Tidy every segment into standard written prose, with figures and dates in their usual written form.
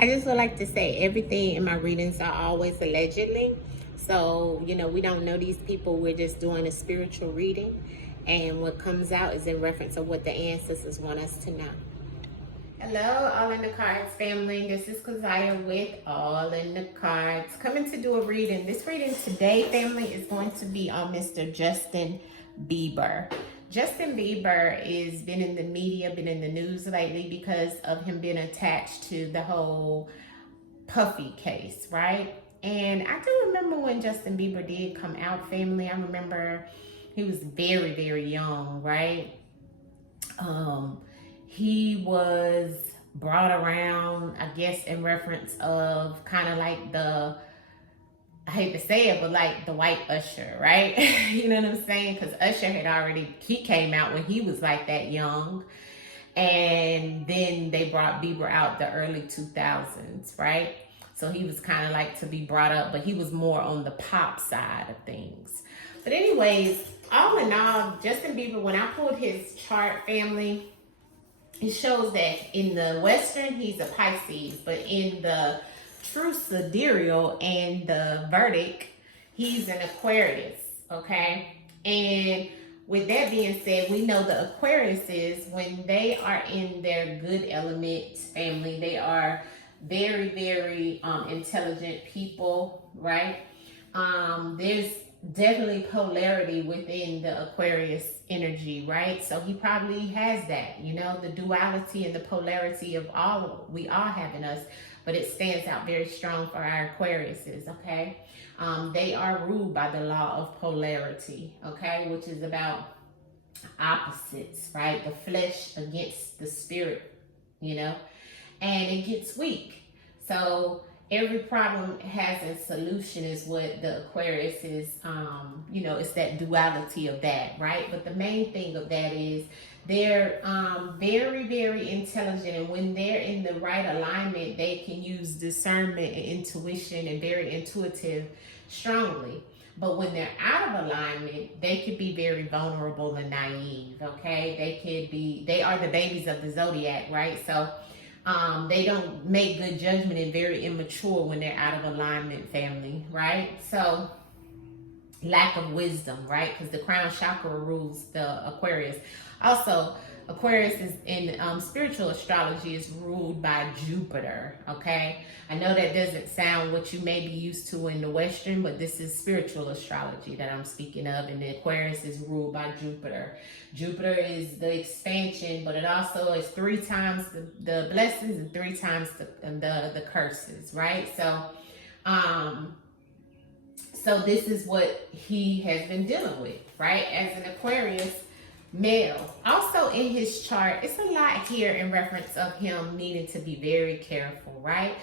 I just would like to say everything in my readings are always allegedly. So, we don't know these people. We're just doing a spiritual reading. And what comes out is in reference of what the ancestors want us to know. Hello, All in the Cards family. This is Keziah with All in the Cards. Coming to do a reading. This reading today, family, is going to be on Mr. Justin Bieber. Justin Bieber has been in the media, been in the news lately because of him being attached to the whole Puffy case, right? And I do remember when Justin Bieber did come out, family. I remember he was very, very young, right? He was brought around, I guess, in reference of kind of like I hate to say it, but like the white Usher, right? You know what I'm saying? Because Usher he came out when he was like that young. And then they brought Bieber out the early 2000s, right? So he was kind of like to be brought up, but he was more on the pop side of things. But anyways, all in all, Justin Bieber, when I pulled his chart, family, it shows that in the Western, he's a Pisces, but in the true sidereal and the verdict, he's an Aquarius, okay? And with that being said, we know the Aquariuses, when they are in their good element, family, they are very, very intelligent people, right? There's definitely polarity within the Aquarius energy, right? So he probably has that, the duality and the polarity of we all have in us, but it stands out very strong for our Aquariuses, okay? They are ruled by the law of polarity, okay, which is about opposites, right? The flesh against the spirit, and it gets weak. So every problem has a solution is what the Aquarius is, it's that duality of that, right? But the main thing of that is they're very, very intelligent, and when they're in the right alignment, they can use discernment and intuition and very intuitive strongly. But when they're out of alignment, they could be very vulnerable and naive, okay? They are the babies of the zodiac, right? So they don't make good judgment and very immature when they're out of alignment, family, right? So lack of wisdom, right? Because the crown chakra rules the Aquarius. Also, Aquarius is in spiritual astrology is ruled by Jupiter, okay? I know that doesn't sound what you may be used to in the Western, but this is spiritual astrology that I'm speaking of, and the Aquarius is ruled by Jupiter. Jupiter is the expansion, but it also is 3 times the blessings and 3 times the curses, right? So, so this is what he has been dealing with, right? As an Aquarius male. Also in his chart, it's a lot here in reference of him needing to be very careful, right?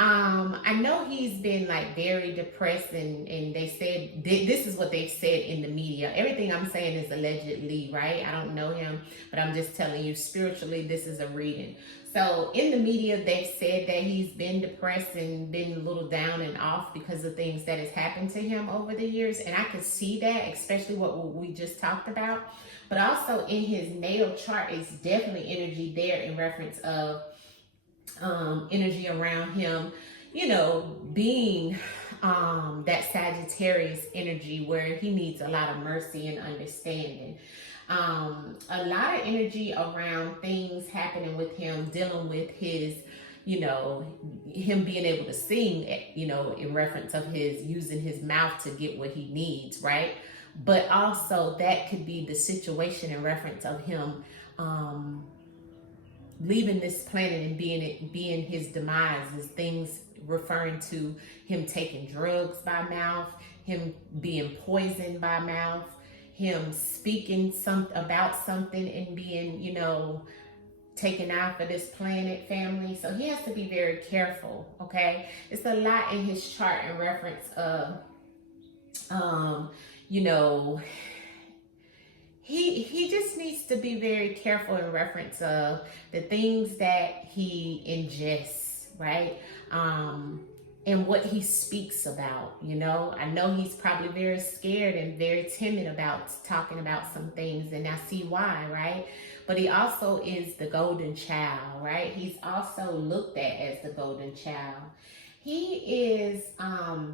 I know he's been like very depressed, and they said this is what they've said in the media. Everything I'm saying is allegedly, right? I don't know him, but I'm just telling you spiritually, this is a reading. So in the media, they've said that he's been depressed and been a little down and off because of things that has happened to him over the years. And I could see that, especially what we just talked about. But also in his natal chart is definitely energy there in reference of energy around him, being that Sagittarius energy where he needs a lot of mercy and understanding. A lot of energy around things happening with him, dealing with his, him being able to sing, in reference of his using his mouth to get what he needs, right? But also that could be the situation in reference of him leaving this planet and being his demise, is things referring to him taking drugs by mouth, him being poisoned by mouth, him speaking about something and being, taken out of this planet, family. So he has to be very careful, okay? It's a lot in his chart in reference of, he just needs to be very careful in reference of the things that he ingests, right? And what he speaks about, I know he's probably very scared and very timid about talking about some things, and I see why, right? but he also is the golden child, right? He's also looked at as the golden child. He is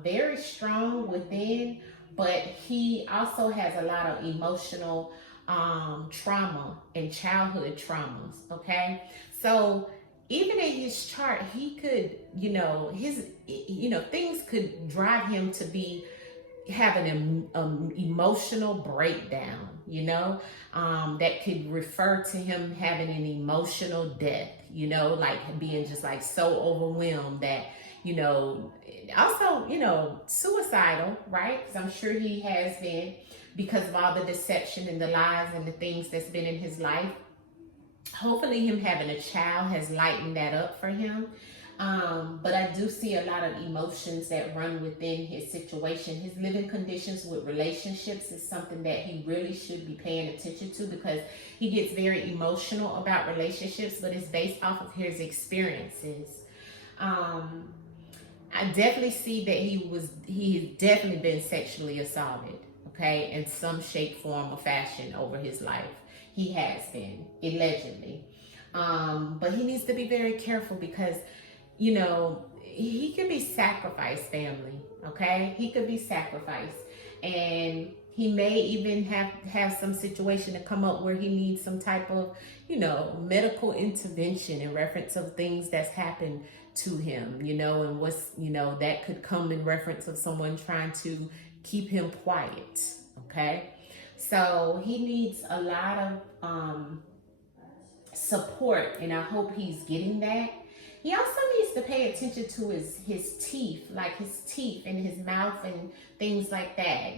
very strong within, but he also has a lot of emotional trauma and childhood traumas, okay? So even in his chart, he could, things could drive him to be having an emotional breakdown, that could refer to him having an emotional death, like being just like so overwhelmed that, also, suicidal, right? Because I'm sure he has been, because of all the deception and the lies and the things that's been in his life. Hopefully him having a child has lightened that up for him. But I do see a lot of emotions that run within his situation. His living conditions with relationships is something that he really should be paying attention to, because he gets very emotional about relationships, but it's based off of his experiences. I definitely see that he's definitely been sexually assaulted, okay, in some shape, form, or fashion over his life. He has been, allegedly. But he needs to be very careful, because, he could be sacrificed, family, okay? He could be sacrificed. And he may even have some situation to come up where he needs some type of, medical intervention in reference of things that's happened to him, and what's, that could come in reference of someone trying to keep him quiet, okay? So he needs a lot of support, and I hope he's getting that. He also needs to pay attention to his teeth, like his teeth and his mouth and things like that,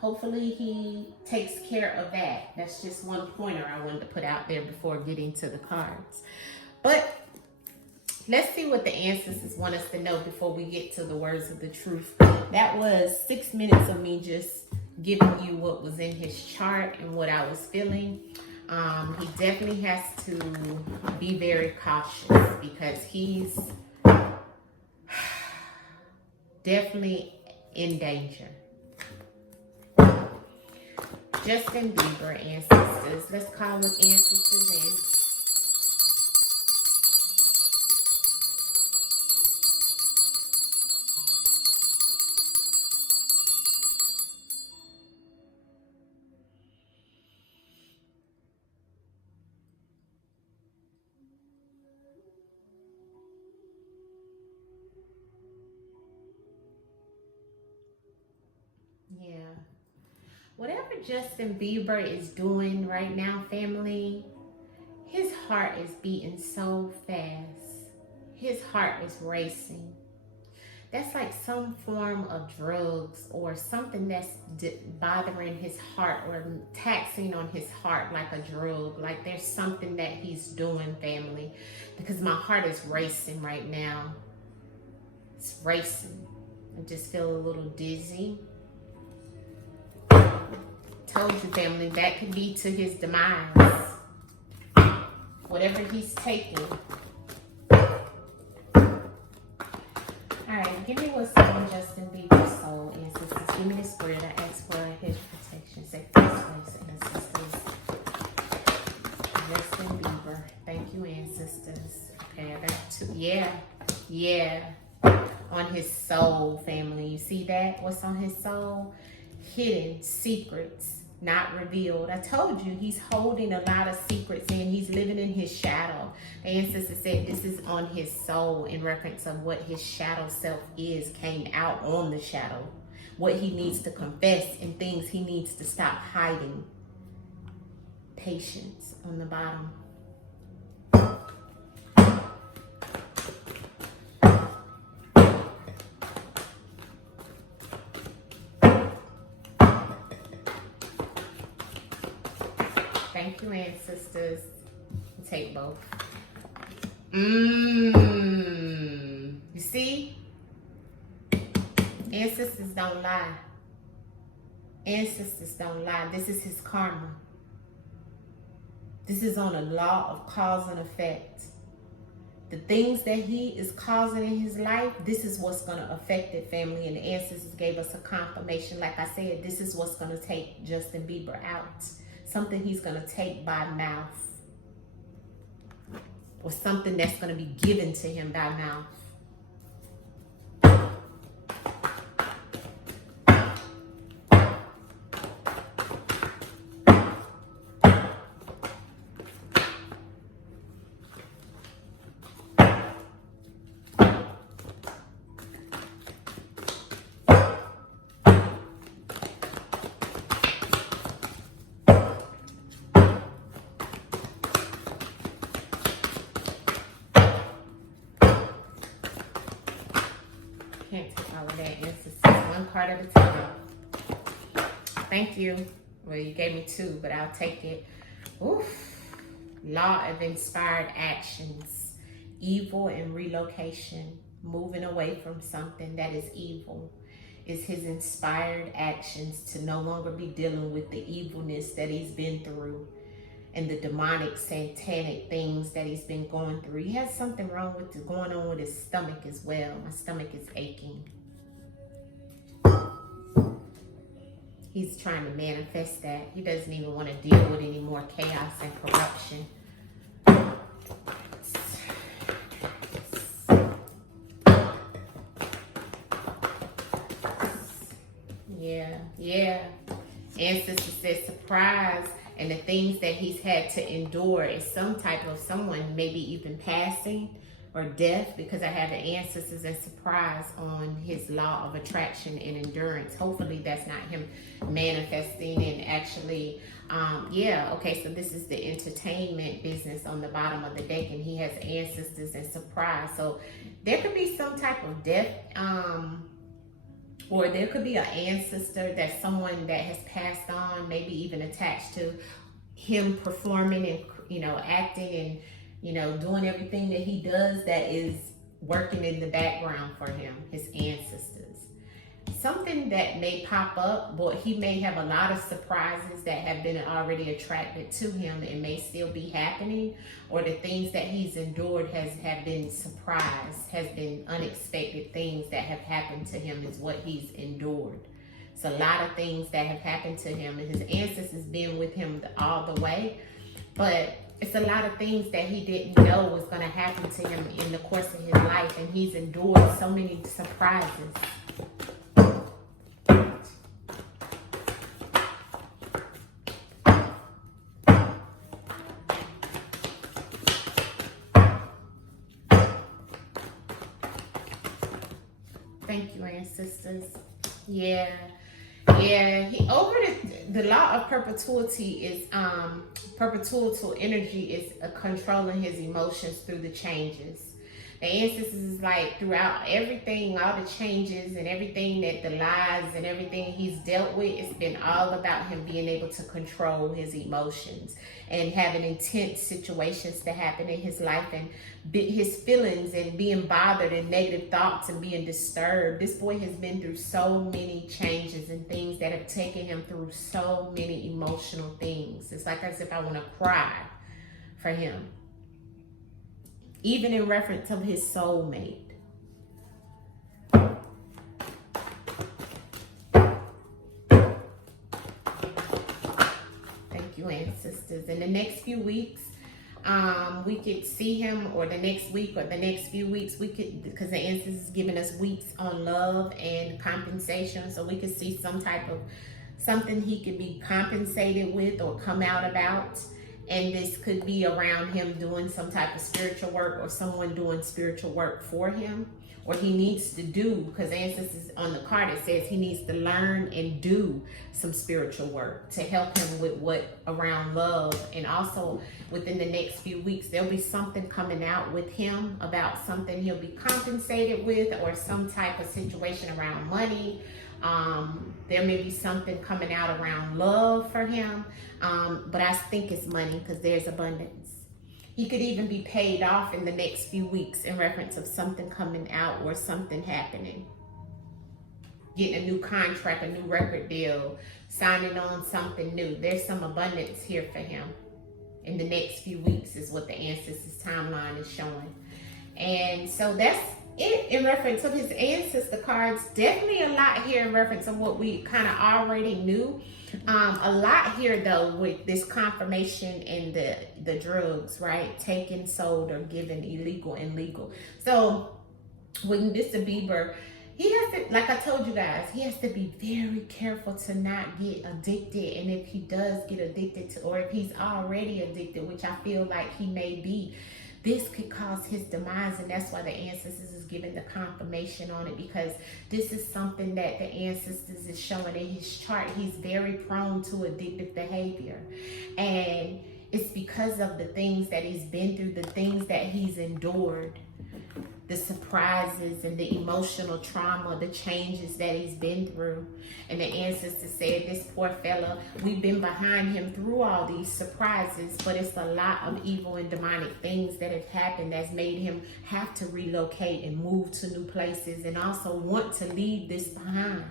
Hopefully he takes care of that. That's just one pointer I wanted to put out there before getting to the cards. But let's see what the ancestors want us to know before we get to the words of the truth. That was 6 minutes of me just giving you what was in his chart and what I was feeling. He definitely has to be very cautious, because he's definitely in danger. Justin Bieber, ancestors. Let's call them ancestors in. Yeah. Whatever Justin Bieber is doing right now, family, his heart is beating so fast. His heart is racing. That's like some form of drugs or something that's bothering his heart or taxing on his heart like a drug. Like there's something that he's doing, family, because my heart is racing right now. It's racing. I just feel a little dizzy. Told you, family, that could be to his demise. Whatever he's taking. Alright, give me what's on Justin Bieber's soul, ancestors. Give me the spirit. I ask for his protection. Sacred space, ancestors. Justin Bieber. Thank you, ancestors. Okay, I got two. Yeah. On his soul, family. You see that? What's on his soul? Hidden secrets, not revealed. I told you he's holding a lot of secrets and he's living in his shadow. The ancestor said this is on his soul in reference of what his shadow self is, came out on the shadow, what he needs to confess and things he needs to stop hiding. Patience on the bottom. Thank you, ancestors. Take both. You see? Ancestors don't lie. Ancestors don't lie. This is his karma. This is on a law of cause and effect. The things that he is causing in his life, this is what's going to affect it, family. And the ancestors gave us a confirmation. Like I said, this is what's going to take Justin Bieber out. something he's going to take by mouth, or something that's going to be given to him by mouth. Can't take all of that. It's just one card at a time. Thank you. Well, you gave me two, but I'll take it. Oof. Law of inspired actions. Evil and relocation. Moving away from something that is evil. Is his inspired actions to no longer be dealing with the evilness that he's been through and the demonic, satanic things that he's been going through. He has something wrong with going on with his stomach as well. My stomach is aching. He's trying to manifest that. He doesn't even want to deal with any more chaos and corruption. Yeah. Ancestor says surprise. And the things that he's had to endure is some type of someone maybe even passing or death, because I have the ancestors and surprise on his law of attraction and endurance. Hopefully that's not him manifesting and actually, okay, so this is the entertainment business on the bottom of the deck, and he has ancestors and surprise. So there could be some type of death, or there could be an ancestor that's someone that has passed on, maybe even attached to him performing and, acting and, doing everything that he does that is working in the background for him, his ancestors. Something that may pop up, but he may have a lot of surprises that have been already attracted to him and may still be happening, or the things that he's endured have been surprise, has been unexpected things that have happened to him is what he's endured. It's a lot of things that have happened to him, and his ancestors been with him all the way, but it's a lot of things that he didn't know was going to happen to him in the course of his life, and he's endured so many surprises. Thank you, ancestors. Yeah. Over the law of perpetuity is perpetual energy is controlling his emotions through the changes. The ancestors is like throughout everything, all the changes and everything that the lies and everything he's dealt with, it's been all about him being able to control his emotions and having intense situations to happen in his life, and his feelings and being bothered and negative thoughts and being disturbed. This boy has been through so many changes and things that have taken him through so many emotional things. It's like as if I want to cry for him. Even in reference of his soulmate. Thank you, ancestors. In the next few weeks, we could see him, or the next week or the next few weeks, we could, because the ancestors is giving us weeks on love and compensation, so we could see some type of something he could be compensated with or come out about. And this could be around him doing some type of spiritual work, or someone doing spiritual work for him, or he needs to do, because ancestors on the card, it says he needs to learn and do some spiritual work to help him with what around love. And also within the next few weeks, there'll be something coming out with him about something he'll be compensated with, or some type of situation around money. There may be something coming out around love for him, but I think it's money, because there's abundance. He could even be paid off in the next few weeks in reference of something coming out or something happening. Getting a new contract, a new record deal, signing on something new. There's some abundance here for him in the next few weeks is what the ancestors timeline is showing. And so that's in reference of his ancestor cards, definitely a lot here in reference of what we kind of already knew. A lot here though with this confirmation in the drugs, right? Taken, sold, or given illegal and legal. So with Mr. Bieber, he has to, like I told you guys, he has to be very careful to not get addicted. And if he does get addicted to, or if he's already addicted, which I feel like he may be, this could cause his demise. And that's why the ancestors is giving the confirmation on it, because this is something that the ancestors is showing in his chart. He's very prone to addictive behavior. And it's because of the things that he's been through, the things that he's endured, the surprises and the emotional trauma, the changes that he's been through. And the ancestors said, this poor fella, we've been behind him through all these surprises, but it's a lot of evil and demonic things that have happened that's made him have to relocate and move to new places, and also want to leave this behind.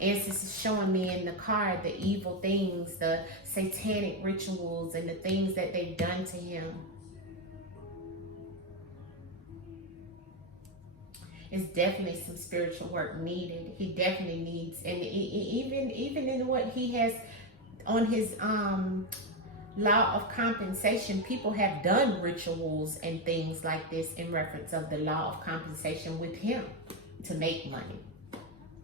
Ancestors showing me in the card the evil things, the satanic rituals, and the things that they've done to him. It's definitely some spiritual work needed. He definitely needs, and even in what he has on his law of compensation, people have done rituals and things like this in reference of the law of compensation with him to make money,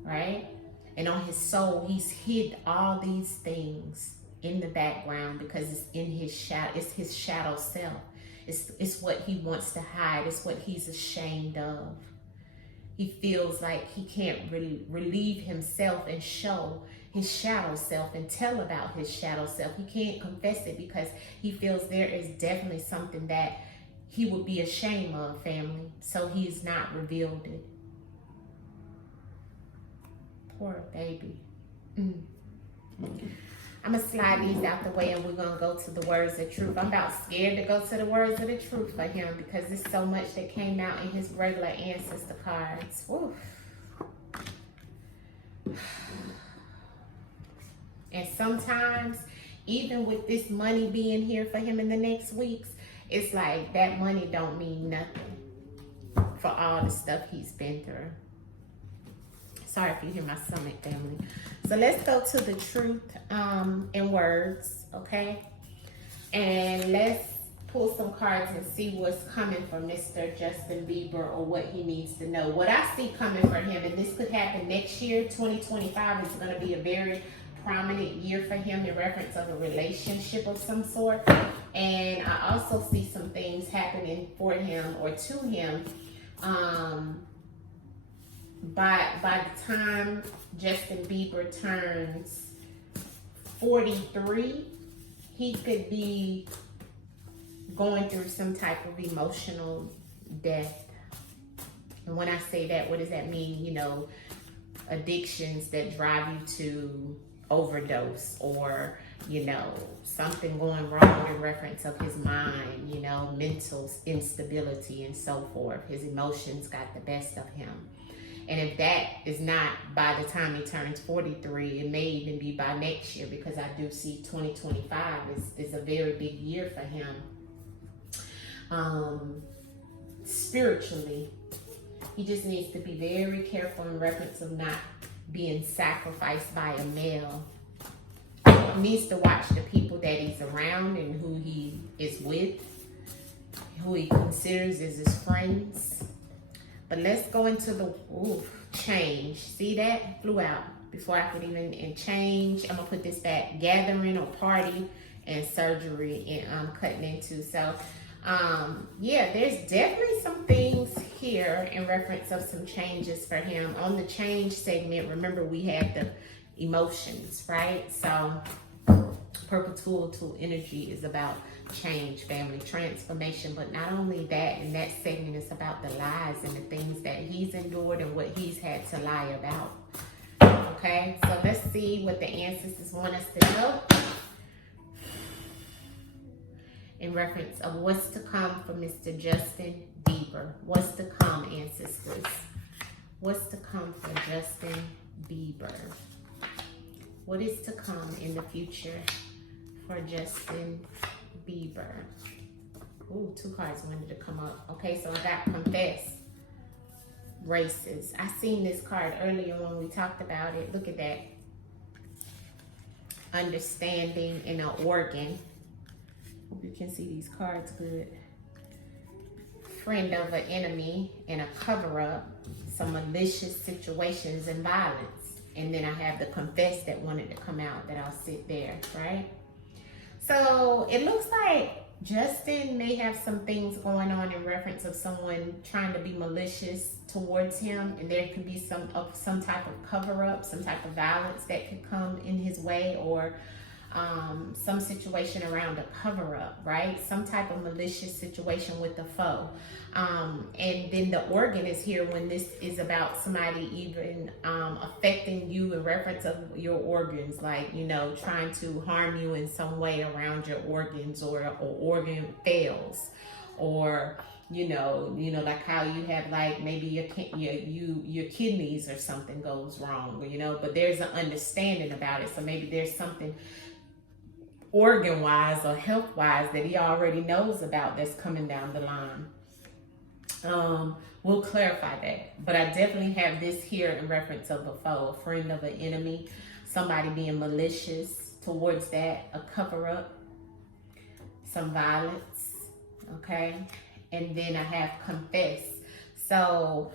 right? And on his soul, he's hid all these things in the background because it's in his shadow. It's his shadow self. It's what he wants to hide. It's what he's ashamed of. He feels like he can't really relieve himself and show his shadow self and tell about his shadow self. He can't confess it because he feels there is definitely something that he would be ashamed of, family. So he's not revealed it. Poor baby. I'm going to slide these out the way and we're going to go to the words of truth. I'm about scared to go to the words of the truth for him because there's so much that came out in his regular ancestor cards. Woo. And sometimes, even with this money being here for him in the next weeks, it's like that money don't mean nothing for all the stuff he's been through. Sorry if you hear my stomach, family. So let's go to the truth in words, okay? And let's pull some cards and see what's coming for Mr. Justin Bieber, or what he needs to know. What I see coming for him, and this could happen next year, 2025 is going to be a very prominent year for him in reference of a relationship of some sort. And I also see some things happening for him or to him. By the time Justin Bieber turns 43, he could be going through some type of emotional death. And when I say that, what does that mean? You know, addictions that drive you to overdose, or, you know, something going wrong in reference of his mind, you know, mental instability and so forth. His emotions got the best of him. And if that is not by the time he turns 43, it may even be by next year, because I do see 2025 is a very big year for him. Spiritually, he just needs to be very careful in reference of not being sacrificed by a male. He needs to watch the people that he's around and who he is with, who he considers as his friends. But let's go into the change. See that? Flew out before I could even, and change. I'm going to put this back. Gathering or party and surgery, and cutting into. So, yeah, there's definitely some things here in reference of some changes for him. On the change segment, remember we had the emotions, right? So, perpetual energy is about change, family, transformation. But not only that, in that segment, it's about the lies and the things that he's endured and what he's had to lie about. Okay, so let's see what the ancestors want us to know in reference of what's to come for Mr. Justin Bieber. What's to come, ancestors? What's to come for Justin Bieber? What is to come in the future for Justin Bieber? Ooh, two cards wanted to come up. Okay, so I got confess. races. I seen this card earlier when we talked about it. Look at that. Understanding in an organ. Hope you can see these cards good. Friend of an enemy and a cover-up. Some malicious situations and violence. And then I have the confess that wanted to come out, that I'll sit there, right? So it looks like Justin may have some things going on in reference of someone trying to be malicious towards him, and there could be some type of cover-up, some type of violence that could come in his way, or some situation around a cover-up, right? Some type of malicious situation with the foe. And then the organ is here when this is about somebody even affecting you in reference of your organs, like, you know, trying to harm you in some way around your organs, or organ fails, or you know, like how you have, like, maybe your kidneys or something goes wrong, you know, but there's an understanding about it. So maybe there's something organ-wise or health-wise that he already knows about that's coming down the line. We'll clarify that, but I definitely have this here in reference of a foe, a friend of an enemy, somebody being malicious towards that, a cover-up, some violence, okay? And then I have confess. So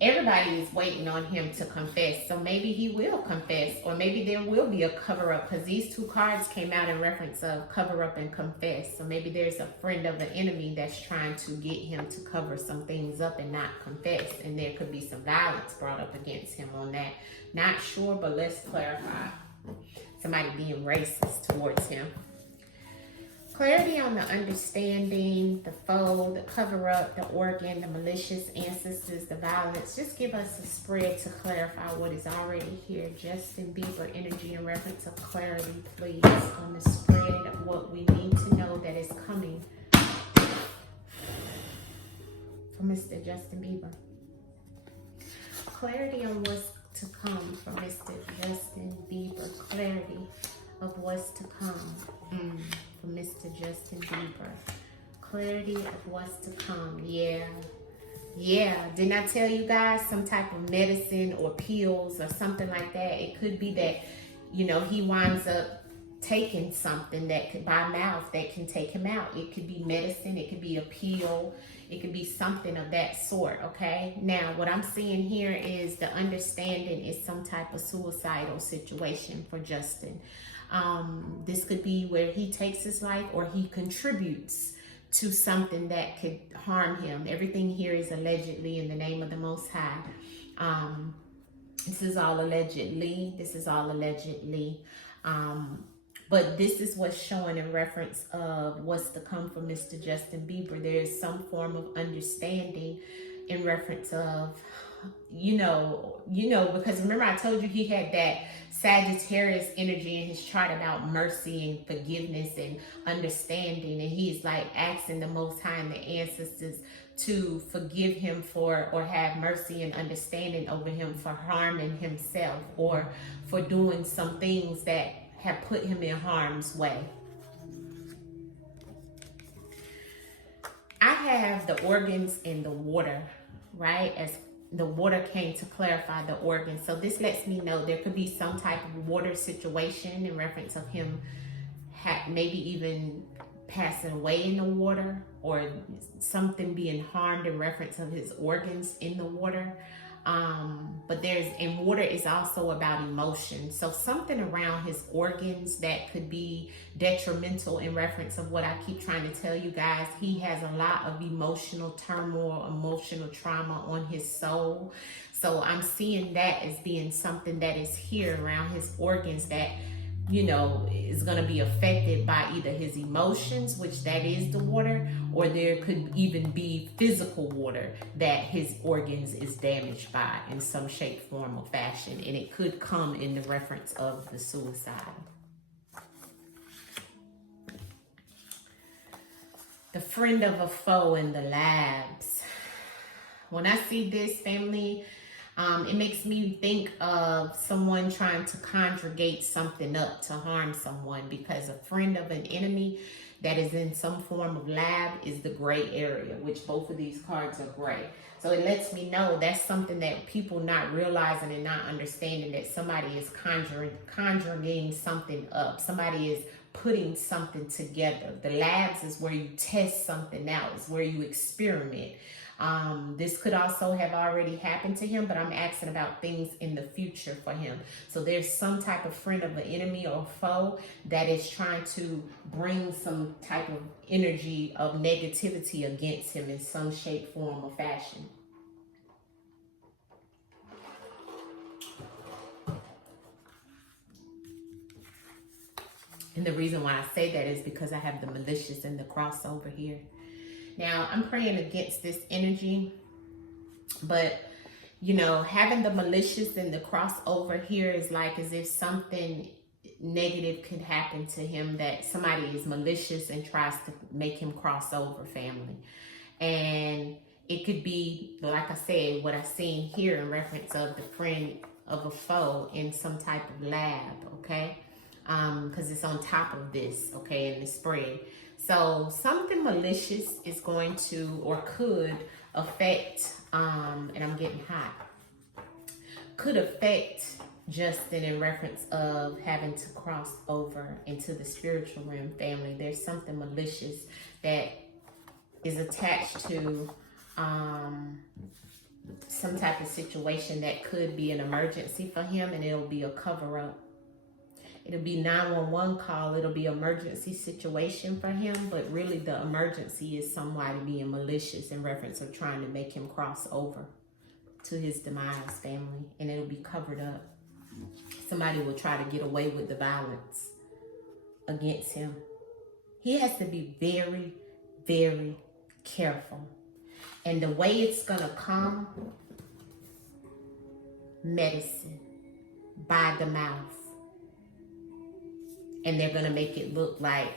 everybody is waiting on him to confess. So maybe he will confess, or maybe there will be a cover-up, because these two cards came out in reference of cover-up and confess. So maybe there's a friend of an enemy that's trying to get him to cover some things up and not confess. And there could be some violence brought up against him on that. Not sure, but let's clarify. Somebody being racist towards him. Clarity on the understanding, the foe, the cover-up, the organ, the malicious ancestors, the violence. Just give us a spread to clarify what is already here. Justin Bieber energy in reference of clarity, please, on the spread of what we need to know that is coming from Mr. Justin Bieber. Clarity on what's to come from Mr. Justin Bieber. Clarity of what's to come. From Mr. Justin Bieber. Clarity of what's to come. Yeah. Didn't I tell you guys some type of medicine or pills or something like that? It could be that, you know, he winds up taking something that could, by mouth, that can take him out. It could be medicine. It could be a pill. It could be something of that sort, okay? Now, what I'm seeing here is the understanding is some type of suicidal situation for Justin. This could be where he takes his life, or he contributes to something that could harm him. Everything here is allegedly in the name of the Most High. This is all allegedly. But this is what's showing in reference of what's to come from Mr. Justin Bieber. There is some form of understanding in reference of, you know, because remember I told you he had that Sagittarius energy in his chart about mercy and forgiveness and understanding, and he's like asking the Most High and the ancestors to forgive him for, or have mercy and understanding over him for harming himself, or for doing some things that have put him in harm's way. I have the organs in the water, right? As the water came to clarify the organ. So this lets me know there could be some type of water situation in reference of him maybe even passing away in the water, or something being harmed in reference of his organs in the water. But and water is also about emotion. So something around his organs that could be detrimental in reference of what I keep trying to tell you guys. He has a lot of emotional turmoil, emotional trauma on his soul. So I'm seeing that as being something that is here around his organs that, you know, is going to be affected by either his emotions, which that is the water, or there could even be physical water that his organs is damaged by in some shape, form, or fashion. And it could come in the reference of the suicide. The friend of a foe in the labs. When I see this, family, it makes me think of someone trying to conjugate something up to harm someone, because a friend of an enemy, that is in some form of lab is the gray area, which both of these cards are gray. So it lets me know that's something that people not realizing and not understanding, that somebody is conjuring something up. Somebody is putting something together. The labs is where you test something out. It's where you experiment. This could also have already happened to him, but I'm asking about things in the future for him. So there's some type of friend of an enemy or foe that is trying to bring some type of energy of negativity against him in some shape, form, or fashion. And the reason why I say that is because I have the malicious and the crossover here. Now, I'm praying against this energy, but, you know, having the malicious and the crossover here is like as if something negative could happen to him, that somebody is malicious and tries to make him cross over, family. And it could be, like I said, what I've seen here in reference of the friend of a foe in some type of lab, okay? Because it's on top of this, okay, in the spread. So something malicious is going to or could affect, and I'm getting hot, could affect Justin in reference of having to cross over into the spiritual realm, family. There's something malicious that is attached to some type of situation that could be an emergency for him, and it'll be a cover-up. It'll be 911 call. It'll be emergency situation for him, but really the emergency is somebody being malicious in reference of trying to make him cross over to his demise, family, and it'll be covered up. Somebody will try to get away with the violence against him. He has to be very, very careful. And the way it's gonna come, medicine by the mouth. And they're gonna make it look like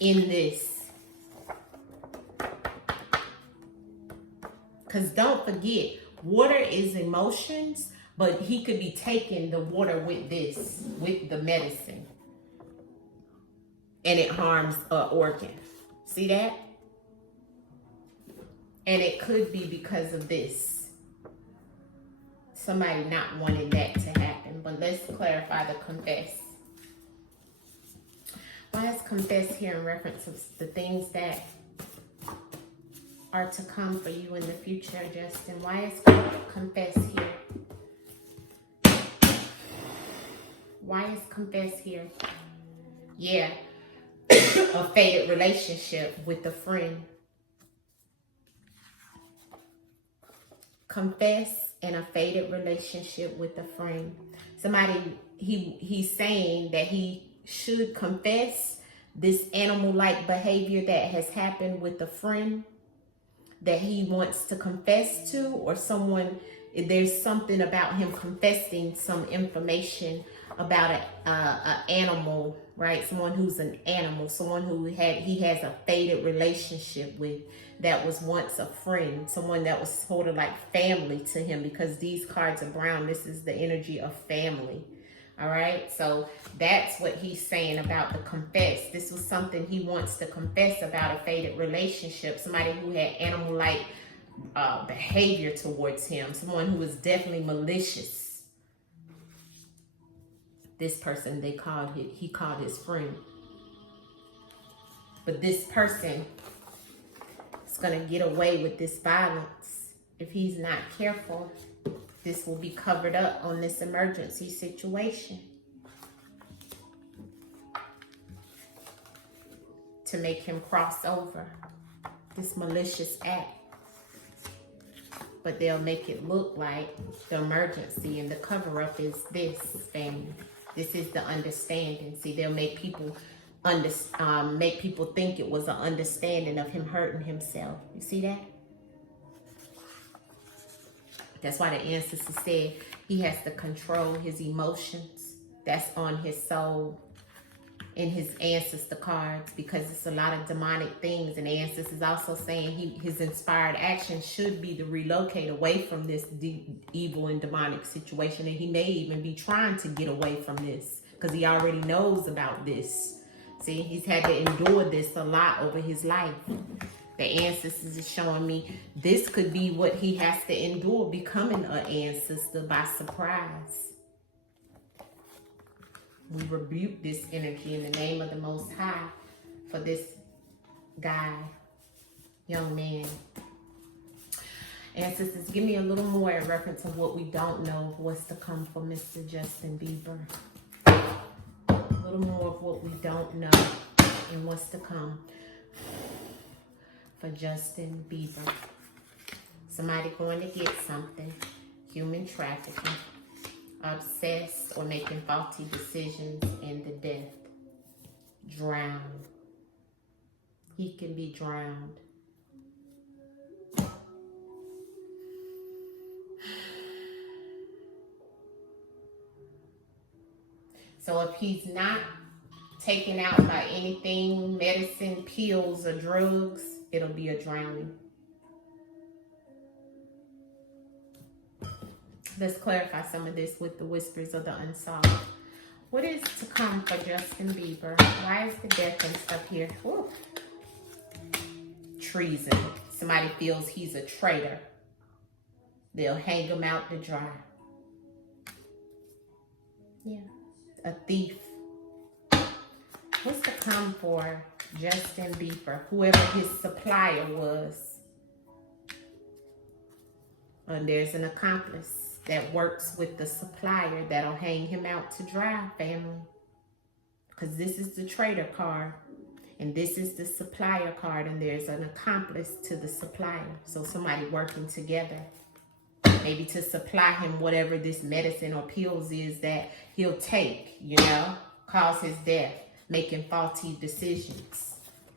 in this. Because don't forget, water is emotions, but he could be taking the water with this, with the medicine. And it harms an organ. See that? And it could be because of this. Somebody not wanting that to happen. But let's clarify the confess. Why is confess here in reference to the things that are to come for you in the future, Justin? Why is confess here? Why is confess here? Yeah. A faded relationship with a friend. Confess and a faded relationship with a friend. Somebody, he's saying that he should confess this animal-like behavior that has happened with a friend that he wants to confess to, or someone, there's something about him confessing some information about an animal, right? Someone who's an animal, someone who he has a faded relationship with, that was once a friend, someone that was sort of like family to him, because these cards are brown. This is the energy of family. All right, so that's what he's saying about the confess. This was something he wants to confess about, a faded relationship, somebody who had animal-like behavior towards him, someone who was definitely malicious. This person, he called his friend. But this person is going to get away with this violence if he's not careful. This will be covered up on this emergency situation to make him cross over this malicious act. But they'll make it look like the emergency, and the cover-up is this, family. This is the understanding. See, they'll make people think it was an understanding of him hurting himself. You see that? That's why the ancestors said he has to control his emotions. That's on his soul in his ancestor cards, because it's a lot of demonic things. And the ancestors also saying his inspired action should be to relocate away from this deep, evil and demonic situation. And he may even be trying to get away from this because he already knows about this. See, he's had to endure this a lot over his life. The ancestors is showing me this could be what he has to endure, becoming an ancestor by surprise. We rebuke this energy in the name of the Most High for this guy, young man. Ancestors, give me a little more in reference of what we don't know, what's to come for Mr. Justin Bieber. A little more of what we don't know and what's to come for Justin Bieber. Somebody going to get something, human trafficking, obsessed or making faulty decisions, and the death. Drowned. He can be drowned. So if he's not taken out by anything, medicine, pills, or drugs, it'll be a drowning. Let's clarify some of this with the whispers of the unsolved. What is to come for Justin Bieber? Why is the death and stuff here? Woo. Treason. Somebody feels he's a traitor. They'll hang him out to dry. Yeah. A thief. What's to come for Justin Bieber? Whoever his supplier was. And there's an accomplice that works with the supplier that'll hang him out to dry, family. Because this is the traitor card. And this is the supplier card. And there's an accomplice to the supplier. So somebody working together. Maybe to supply him whatever this medicine or pills is that he'll take, you know, cause his death, making faulty decisions.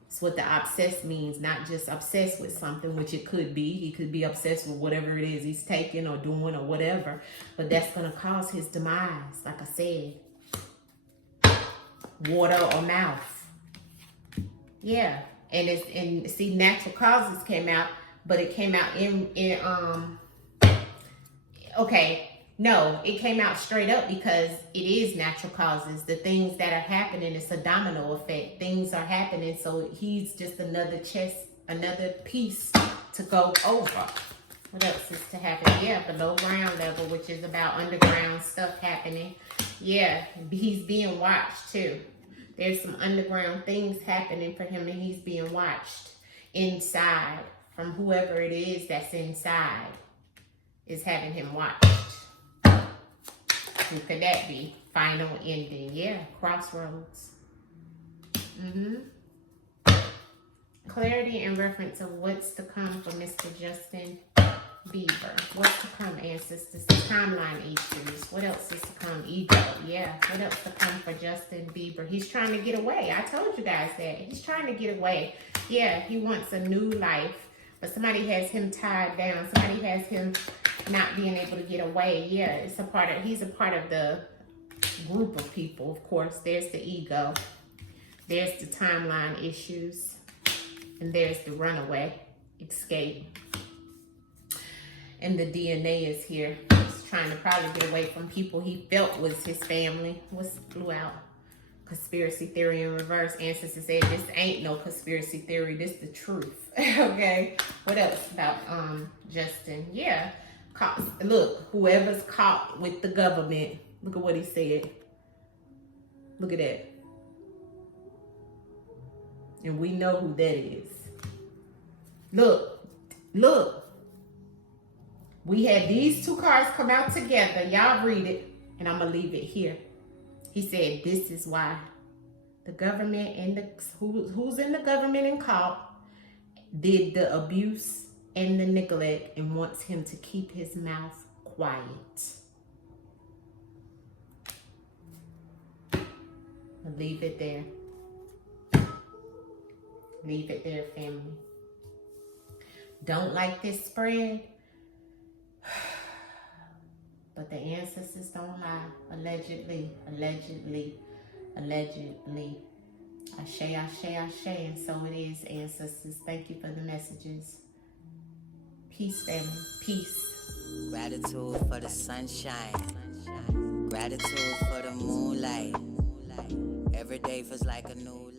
It's what the obsessed means, not just obsessed with something, which it could be. He could be obsessed with whatever it is he's taking or doing or whatever. But that's going to cause his demise, like I said. Water or mouth. Yeah. And see, natural causes came out, but it came out okay, no, it came out straight up because it is natural causes. The things that are happening, it's a domino effect. Things are happening, so he's just another piece to go over. What else is to happen? Yeah, below ground level, which is about underground stuff happening. Yeah, he's being watched too. There's some underground things happening for him, and he's being watched inside from whoever it is that's inside. Is having him watched. Who could that be? Final ending. Yeah, crossroads. Clarity in reference of what's to come for Mr. Justin Bieber. What's to come, ancestors? Timeline issues. What else is to come? Ego. Yeah. What else to come for Justin Bieber? He's trying to get away. I told you guys that. He's trying to get away. Yeah, he wants a new life. But somebody has him tied down. Somebody has him not being able to get away. Yeah, he's a part of the group of people, of course. There's the ego. There's the timeline issues. And there's the runaway, escape. And the DNA is here. He's trying to probably get away from people he felt was his family. What's flew out? Conspiracy theory in reverse. Ancestors said this ain't no conspiracy theory. This the truth. Okay. What else about Justin? Yeah. Look, whoever's caught with the government. Look at what he said. Look at that. And we know who that is. Look. We had these two cards come out together. Y'all read it. And I'm going to leave it here. He said, this is why the government and who's in the government and caught did the abuse and the neglect and wants him to keep his mouth quiet. I'll leave it there. Leave it there, family. Don't like this spread. But the ancestors don't lie. Allegedly. Ashe, ashe, ashe. And so it is, ancestors. Thank you for the messages. Peace, family. Peace. Gratitude for the sunshine. Gratitude for the moonlight. Every day feels like a new